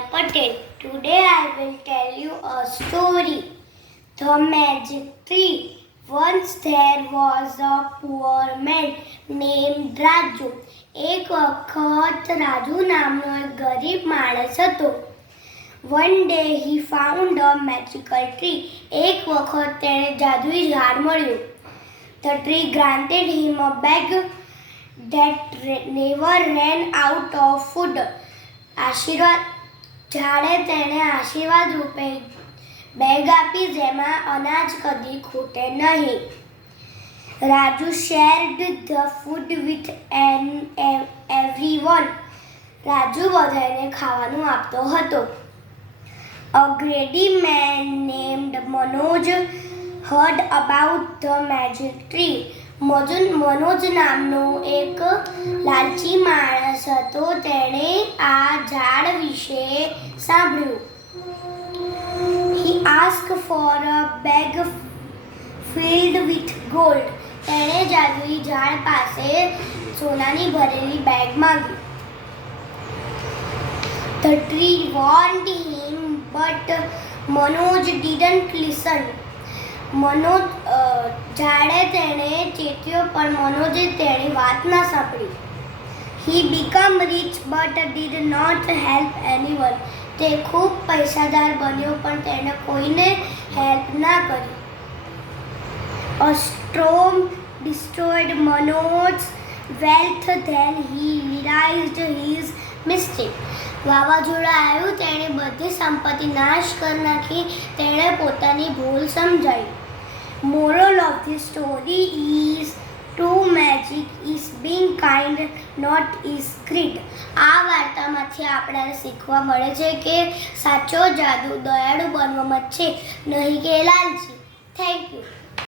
Ananya Patel. Today I will tell you a story. The Magic Tree. Once there was a poor man named Raju. એક વખત રાજુ નામનો એક ગરીબ માણસ હતો. One day he found a magical tree. એક વખત તેણે જાદુઈ ઝાડ મળ્યું. The tree granted him a bag that never ran out of food. આશીર્વાદ ઝાડે તેને આશીર્વાદ રૂપે બેગ આપી જેમાં અનાજ કદી ખૂટે નહીં. Raju shared the food with everyone. Raju બધાને ખાવાનું આપતો હતો. A greedy man named Manoj heard about the magic tree. Manoj નામનો એક લાલચી માણસ હતો. તેણે આ ઝાડ વિશે સાંભળ્યું. He asked for a bag filled with gold. તેણે જાદુઈ ઝાડ પાસે સોનાની ભરેલી બેગ માંગી. The tree warned him, but Manoj didn't listen. ઝાડે તેને ચેત્યો પણ મનોજે તેની વાત ના સાંભળી. He became rich but did not help anyone. તે ખૂબ પૈસાદાર બન્યો પણ તેણે કોઈને હેલ્પ ના કરી. A storm destroyed Manoj's wealth, then he realized his mistake. વાવાઝોડા આવ્યું, તેણે બધી સંપત્તિ નાશ કરી નાખી. તેણે પોતાની ભૂલ સમજાઈ. Moral of the story is true magic is being kind, not is greed. આ વાર્તામાંથી આપણને શીખવા મળે છે કે સાચો જાદુ દયાળુ બનવામાં છે, નહીં કે લાલચી. Thank you.